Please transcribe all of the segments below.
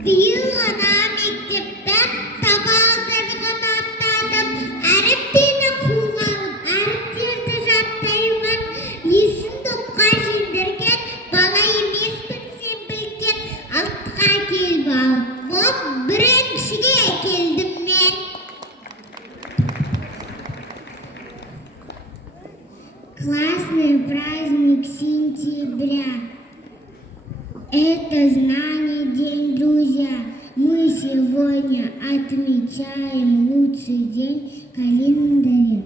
Биыл ғана мектепте табалдырығын аттадым. Әріппені қолданып, әріптерді жаттаймын. Есімді оққа жеңдірген бала емеспін сен білген. Алтыға келіп алып, біріншіге келдім мен. Классный праздник сентября. Это знание день, друзья. Мы сегодня отмечаем лучший день календаря.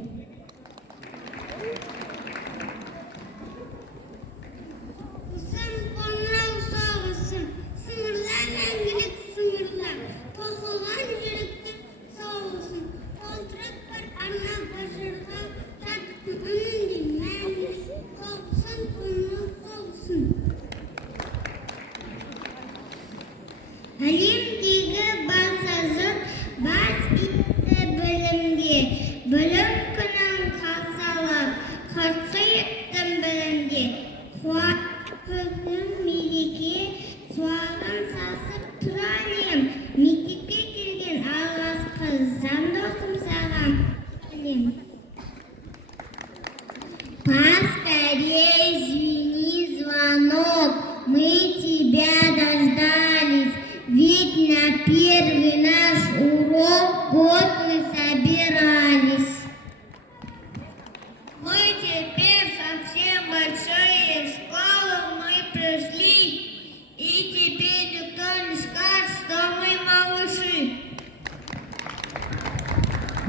Әлемдегі бансазын бас итті білімге, білім күнін қалсалап, қырқы еттім білімге. Қуат күнім мереке, суағын сасып тұрар ем. Мектепке келген алғашқы жан досым саған сәлем. Поскорей звени звонок, мы тебя дождались. Ведь на первый наш урок год мы собирались. Мы теперь совсем большие, в школу мы пришли, и теперь никто не скажет, что мы малыши.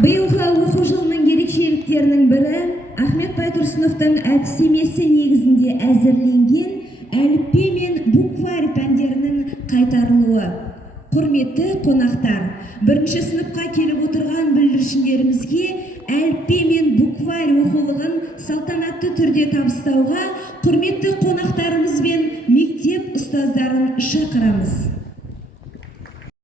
Биылғы оқу жылының ерекшеліктерінің бірі Ахмет Байтұрсыновтың әдістемесі негізінде әзірленген әліппе мен букварь пәндерінің қайтарылуы. Құрметті қонақтар, бірінші сыныпқа келіп отырған бүлдіршіндерімізге әліппе мен букварь оқулығын салтанатты түрде табыстауға құрметті қонақтар